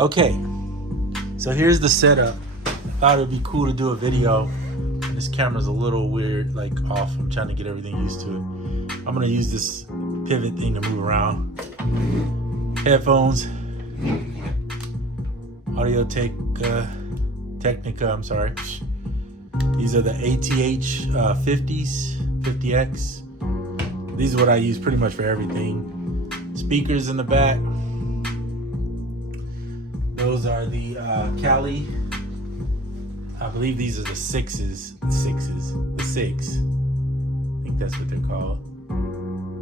Okay, so here's the setup. I thought it'd be cool to do a video. This camera's a little weird, like off. I'm trying to get everything used to it. I'm gonna use this pivot thing to move around. Headphones, Audio Technica, I'm sorry. These are the ATH 50X. These are what I use pretty much for everything. Speakers in the back. Those are the Kali. I believe these are the sixes. The six. I think that's what they're called.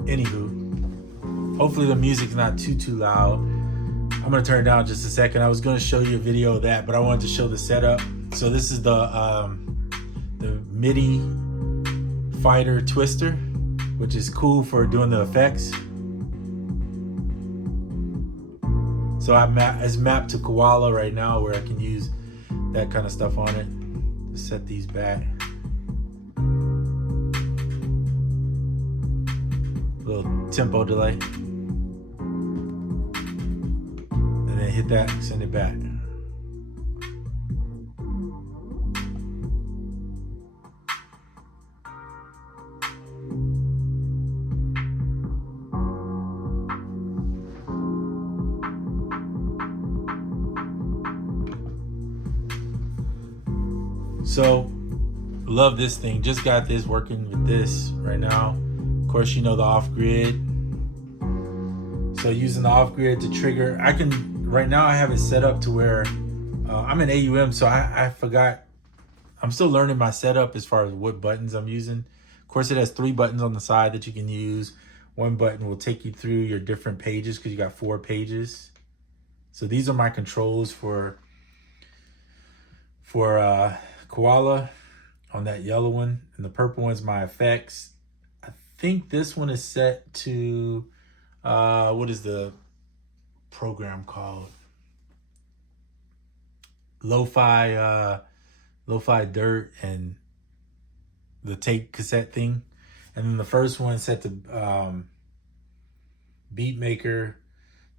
Anywho, hopefully the music's not too loud. I'm gonna turn it down just a second. I was gonna show you a video of that, but I wanted to show the setup. So this is the MIDI Fighter Twister, which is cool for doing the effects. So it's mapped to Koala right now, where I can use that kind of stuff on it to set these back. Little tempo delay. And then hit that, send it back. So, love this thing. Just got this working with this right now. Of course, you know the off-grid. So using the off-grid to trigger, right now I have it set up to where I'm in AUM, so I forgot. I'm still learning my setup as far as what buttons I'm using. Of course, it has 3 buttons on the side that you can use. One button will take you through your different pages because you got 4 pages. So these are my controls for Koala on that yellow one, and the purple one's my effects. I think this one is set to what is the program called? Lo-fi dirt and the tape cassette thing. And then the first one set to Beatmaker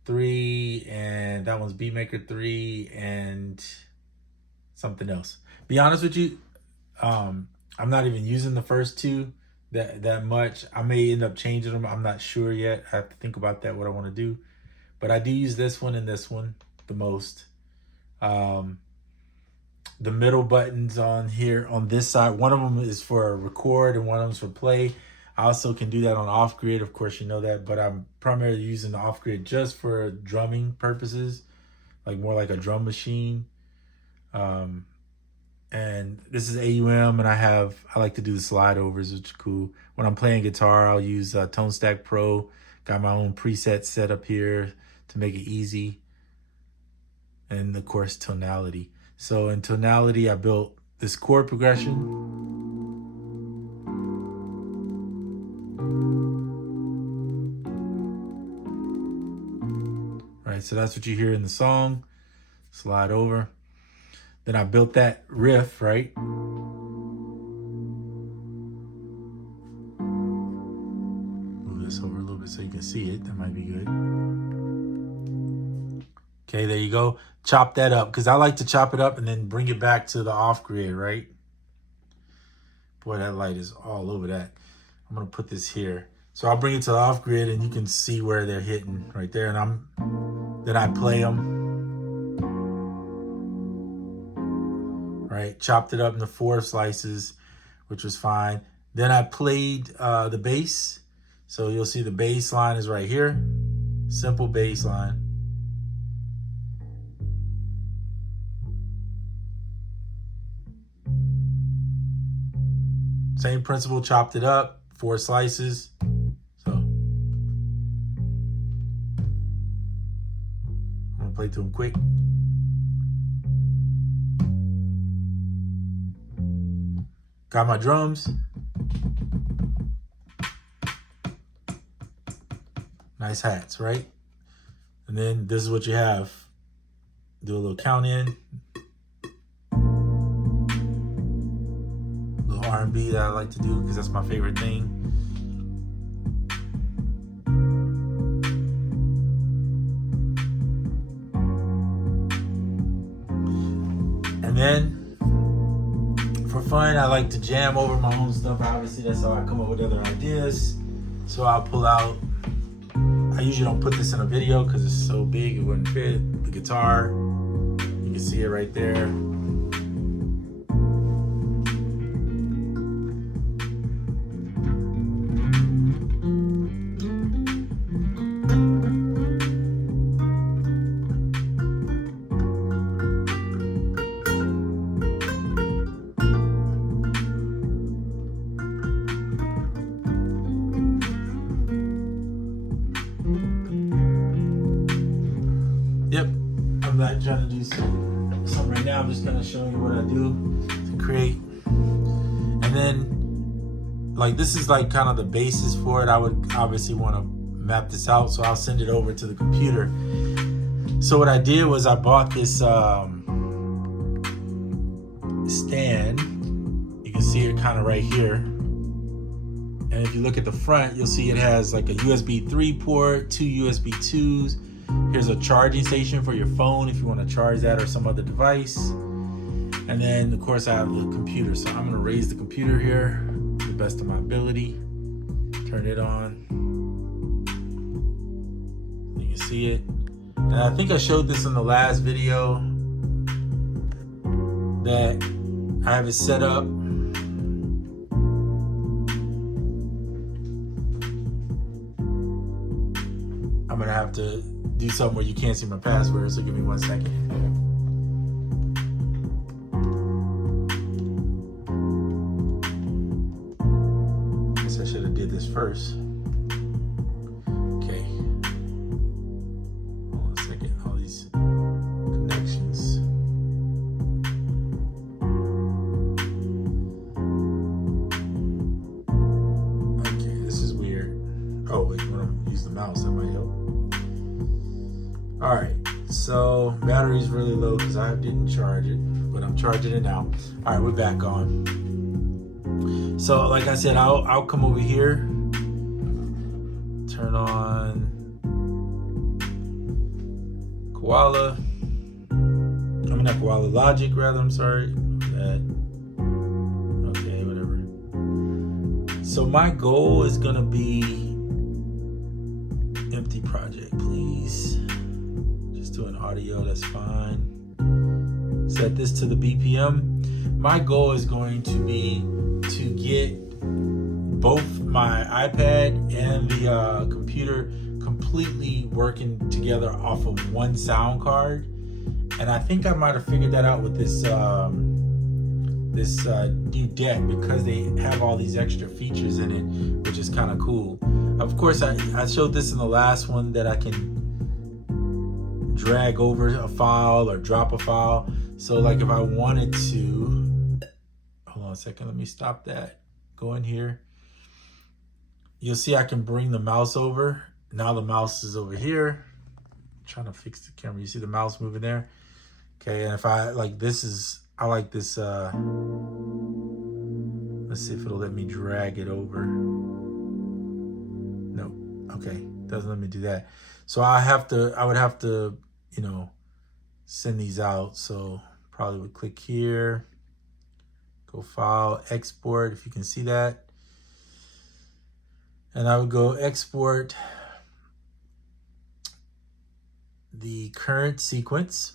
3, and that one's Beatmaker 3 and something else. Be honest with you, I'm not even using the first 2 that much. I may end up changing them. I'm not sure yet. I have to think about that, what I want to do. But I do use this one and this one the most. The middle buttons on here on this side, one of them is for record and one of them is for play. I also can do that on off-grid, of course you know that, but I'm primarily using the off-grid just for drumming purposes, like more like a drum machine. And this is AUM, and I like to do the slide overs, which is cool. When I'm playing guitar, I'll use Tone Stack Pro. Got my own presets set up here to make it easy. And of course, tonality. So in tonality, I built this chord progression. Right, so that's what you hear in the song. Slide over. Then I built that riff, right? Move this over a little bit so you can see it. That might be good. Okay, there you go. Chop that up, because I like to chop it up and then bring it back to the off-grid, right? Boy, that light is all over that. I'm gonna put this here. So I'll bring it to the off-grid and you can see where they're hitting right there. And then I play them. Right, chopped it up into 4 slices, which was fine. Then I played the bass. So you'll see the bass line is right here. Simple bass line. Same principle, chopped it up, 4 slices. So I'm gonna play to them quick. Got my drums. Nice hats, right? And then this is what you have. Do a little count in. Little R&B that I like to do because that's my favorite thing. then for fun, I like to jam over my own stuff. Obviously, that's how I come up with other ideas. So I'll pull out, I usually don't put this in a video because it's so big it wouldn't fit. The guitar, you can see it right there. Yep, I'm not trying to do something right now. I'm just gonna show you what I do to create. And then, like, this is like kind of the basis for it. I would obviously want to map this out, so I'll send it over to the computer. So what I did was I bought this stand. You can see it kind of right here. And if you look at the front, you'll see it has like a USB 3 port, 2 USB 2s. Here's a charging station for your phone if you want to charge that or some other device. And then, of course, I have the computer. So I'm going to raise the computer here to the best of my ability. Turn it on. You can see it. And I think I showed this in the last video that I have it set up. I'm going to have to do something where you can't see my password, so give me 1 second. Guess I should have did this first. Okay. Hold on a second. All these connections. Okay, this is weird. Oh wait, when I use the mouse, that might help. All right, so battery's really low because I didn't charge it, but I'm charging it now. All right, we're back on. So like I said, I'll come over here, turn on Koala. I mean, not Koala, Logic rather, I'm sorry. Okay, whatever. So my goal is gonna be empty project, please. Doing audio, that's fine. Set this to the BPM. My goal is going to be to get both my iPad and the computer completely working together off of one sound card. And I think I might have figured that out with this new deck because they have all these extra features in it, which is kind of cool. Of course, I showed this in the last one that I can drag over a file or drop a file. So like if I wanted to, hold on a second, let me stop that. Go in here. You'll see I can bring the mouse over. Now the mouse is over here. I'm trying to fix the camera. You see the mouse moving there? Okay, and if I like this is, I like this, let's see if it'll let me drag it over. No, okay, doesn't let me do that. So I would have to, you know, send these out. So probably would click here, go file, export, if you can see that. And I would go export the current sequence,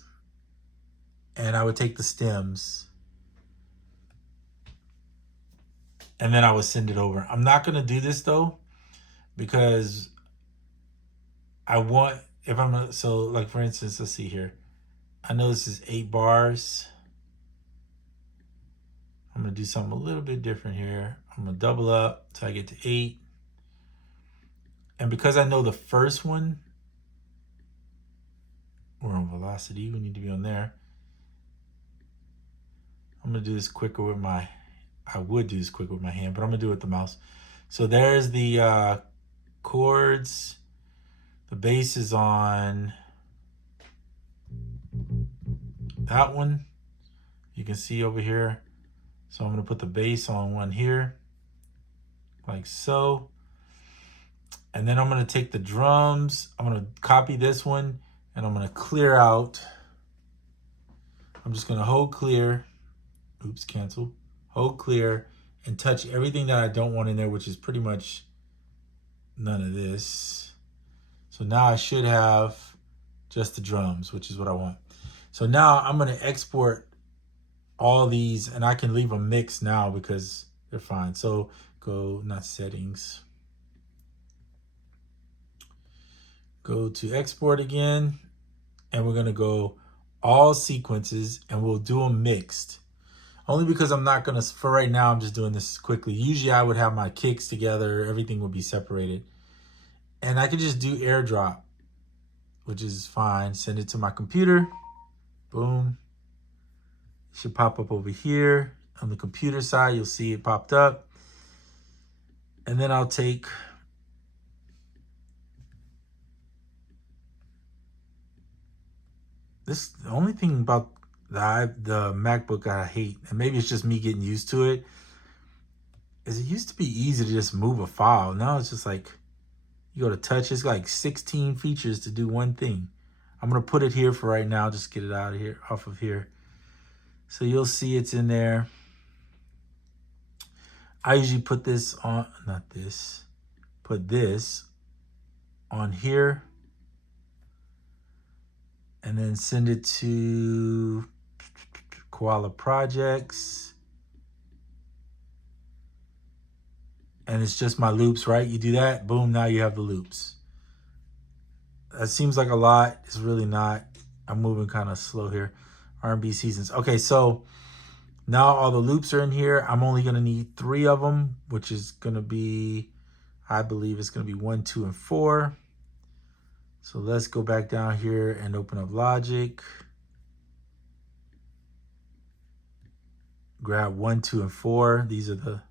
and I would take the stems, and then I would send it over. I'm not gonna do this though, because I want, if I'm gonna, so like for instance, let's see here. I know this is 8 bars. I'm gonna do something a little bit different here. I'm gonna double up till I get to 8. And because I know the first one, we're on velocity, we need to be on there. I'm gonna do this quicker with my, I would do this quicker with my hand, but I'm gonna do it with the mouse. So there's the chords. The bass is on that one. You can see over here. So I'm gonna put the bass on one here, like so. And then I'm gonna take the drums, I'm gonna copy this one, and I'm gonna clear out I'm just gonna hold clear, oops, cancel, hold clear, and touch everything that I don't want in there, which is pretty much none of this. So now I should have just the drums, which is what I want. So now I'm gonna export all these, and I can leave them mixed now because they're fine. So go, not settings, go to export again, and we're gonna go all sequences, and we'll do them mixed. Only because I'm not gonna, for right now, I'm just doing this quickly. Usually I would have my kicks together, everything would be separated. And I could just do airdrop, which is fine. Send it to my computer, boom. It should pop up over here. On the computer side, you'll see it popped up. And then I'll take this. The only thing about the MacBook I hate, and maybe it's just me getting used to it, is it used to be easy to just move a file. Now it's just like, you go to touch, it's like 16 features to do one thing. I'm gonna put it here for right now, just get it out of here, off of here. So you'll see it's in there. I usually put this on, not this, put this on here, and then send it to Koala Projects. And it's just my loops, right? You do that, boom, now you have the loops. That seems like a lot. It's really not. I'm moving kind of slow here. R&B Seasons. Okay, so now all the loops are in here. I'm only gonna need 3 of them, which is gonna be, I believe it's gonna be 1, 2, and 4. So let's go back down here and open up Logic. Grab 1, 2, and 4. These are the,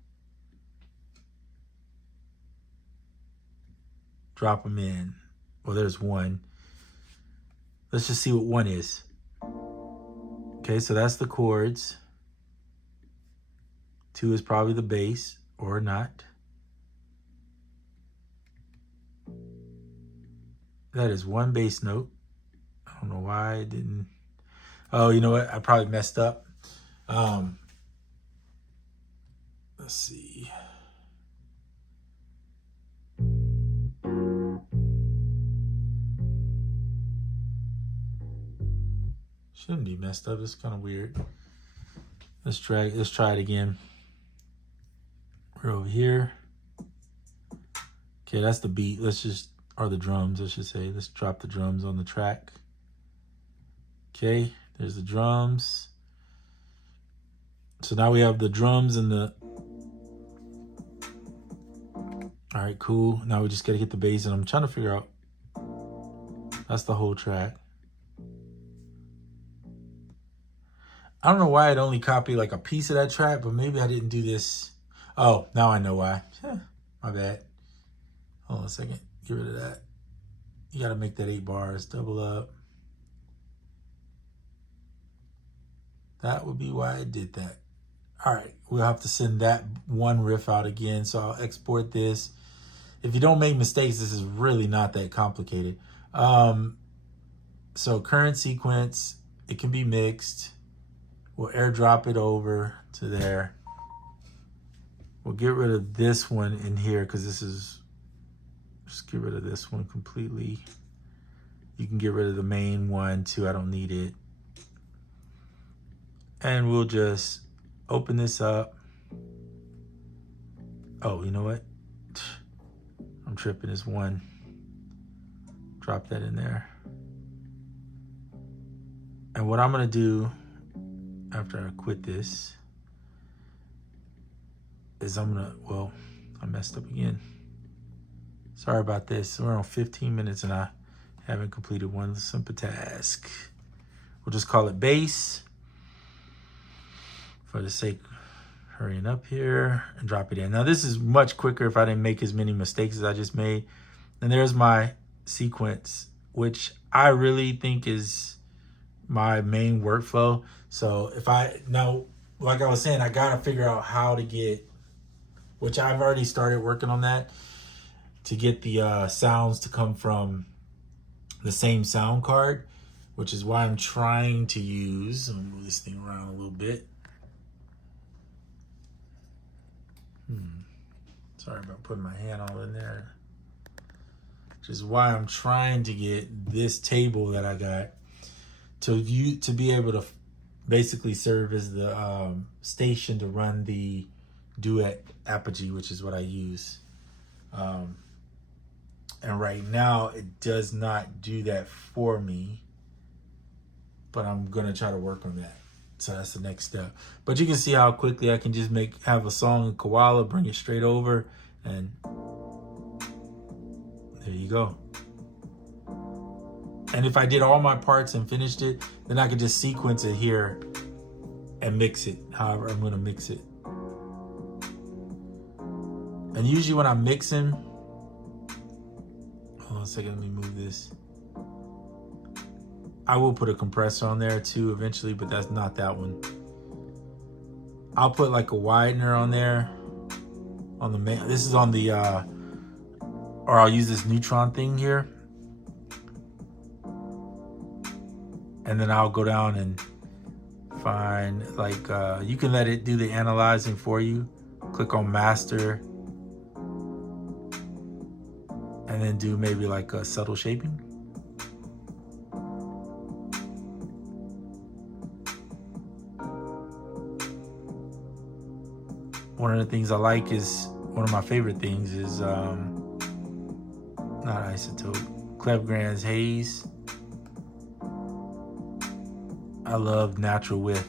drop them in. Well, there's 1. Let's just see what 1 is. Okay, so that's the chords. 2 is probably the bass, or not. That is 1 bass note. I don't know why I didn't. Oh, you know what? I probably messed up. Let's see. Shouldn't be messed up. It's kind of weird. Let's try it again. We're over here. Okay, that's the beat. Let's just, or the drums, I should say. Let's drop the drums on the track. Okay, there's the drums. So now we have the drums and the, all right, cool. Now we just gotta get the bass, and I'm trying to figure out, that's the whole track. I don't know why I'd only copy like a piece of that track, but maybe I didn't do this. Oh, now I know why. My bad. Hold on a second. Get rid of that. You got to make that 8 bars. Double up. That would be why I did that. All right. We'll have to send that 1 riff out again. So I'll export this. If you don't make mistakes, this is really not that complicated. So current sequence, it can be mixed. We'll airdrop it over to there. We'll get rid of this one in here because this is, just get rid of this one completely. You can get rid of the main one too. I don't need it. And we'll just open this up. Oh, you know what? I'm tripping. It's 1. Drop that in there. And what I'm gonna do after I quit this is I'm gonna, well, I messed up again. Sorry about this. We're on 15 minutes and I haven't completed one simple task. We'll just call it bass for the sake of hurrying up here, and drop it in. Now this is much quicker if I didn't make as many mistakes as I just made. And there's my sequence, which I really think is my main workflow. So if I, now, like I was saying, I gotta figure out how to get, which I've already started working on that, to get the sounds to come from the same sound card. which is why I'm trying to use, I'm gonna move this thing around a little bit. Sorry about putting my hand all in there. Which is why I'm trying to get this table that I got to be able to basically serve as the station to run the Duet Apogee, which is what I use. And right now it does not do that for me, but I'm gonna try to work on that. So that's the next step. But you can see how quickly I can just have a song in Koala, bring it straight over, and there you go. And if I did all my parts and finished it, then I could just sequence it here and mix it however I'm gonna mix it. And usually when I'm mixing, hold on a second, let me move this. I will put a compressor on there too eventually, but that's not that one. I'll put like a widener on there on the main. This is on the, or I'll use this Neutron thing here. And then I'll go down and find like, you can let it do the analyzing for you. Click on master. And then do maybe like a subtle shaping. One of the things I like is, one of my favorite things is, not Isotope, Clef Grand's Haze. I love natural width.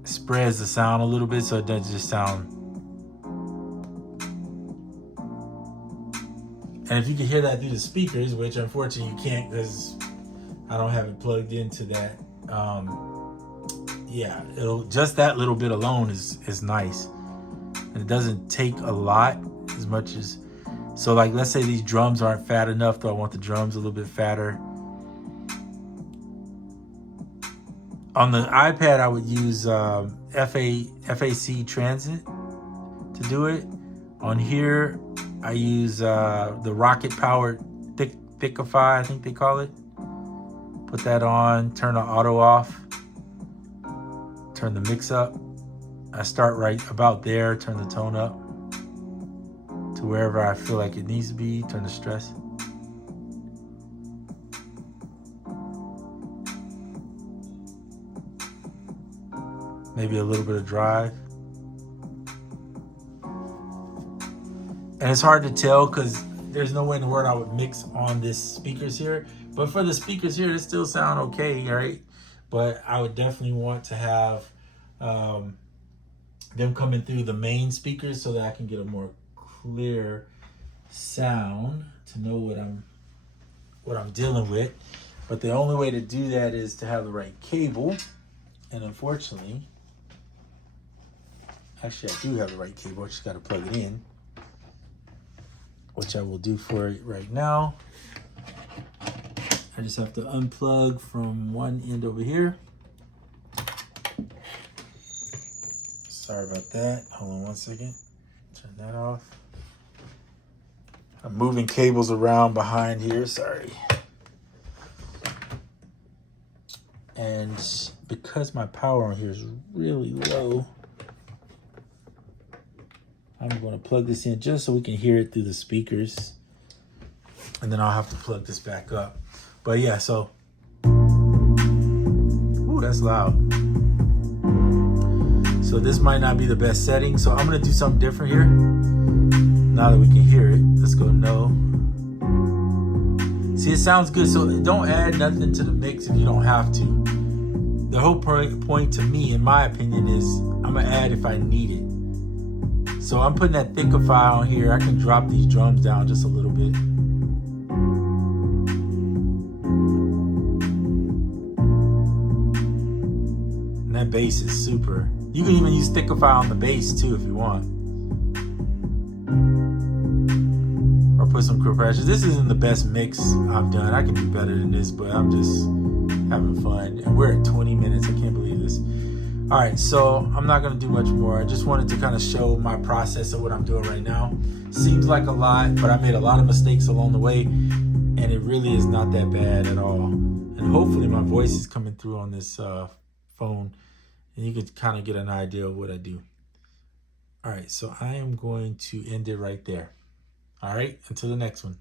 It spreads the sound a little bit so it doesn't just sound. And if you can hear that through the speakers, which unfortunately you can't because I don't have it plugged into that. Yeah, just that little bit alone is nice. And it doesn't take a lot as much as, so like let's say these drums aren't fat enough, though I want the drums a little bit fatter. On the iPad, I would use FAC Transit to do it. On here, I use the rocket powered Thickify, I think they call it. Put that on, turn the auto off, turn the mix up. I start right about there, turn the tone up to wherever I feel like it needs to be, turn the stress. Maybe a little bit of drive. And it's hard to tell because there's no way in the world I would mix on this speakers here. But for the speakers here, it still sound okay, right? But I would definitely want to have them coming through the main speakers so that I can get a more clear sound to know what I'm dealing with. But the only way to do that is to have the right cable. And unfortunately, actually I do have the right cable, I just gotta plug it in, which I will do for it right now. I just have to unplug from one end over here. Sorry about that. Hold on one second. Turn that off. I'm moving cables around behind here. Sorry. And because my power on here is really low, I'm going to plug this in just so we can hear it through the speakers. And then I'll have to plug this back up. But yeah, so, ooh, that's loud. So this might not be the best setting. So I'm gonna do something different here. Now that we can hear it, let's go no. See, it sounds good. So don't add nothing to the mix if you don't have to. The whole point to me, in my opinion, is I'm gonna add if I need it. So I'm putting that Thickify on here. I can drop these drums down just a little bit. That bass is super. You can even use Thickify on the bass too if you want. Or put some compressors. This isn't the best mix I've done. I can do better than this, but I'm just having fun. And we're at 20 minutes. I can't believe this. All right, so I'm not gonna do much more. I just wanted to kind of show my process of what I'm doing right now. Seems like a lot, but I made a lot of mistakes along the way. and it really is not that bad at all. And hopefully my voice is coming through on this phone, and you can kind of get an idea of what I do. All right, so I am going to end it right there. All right, until the next one.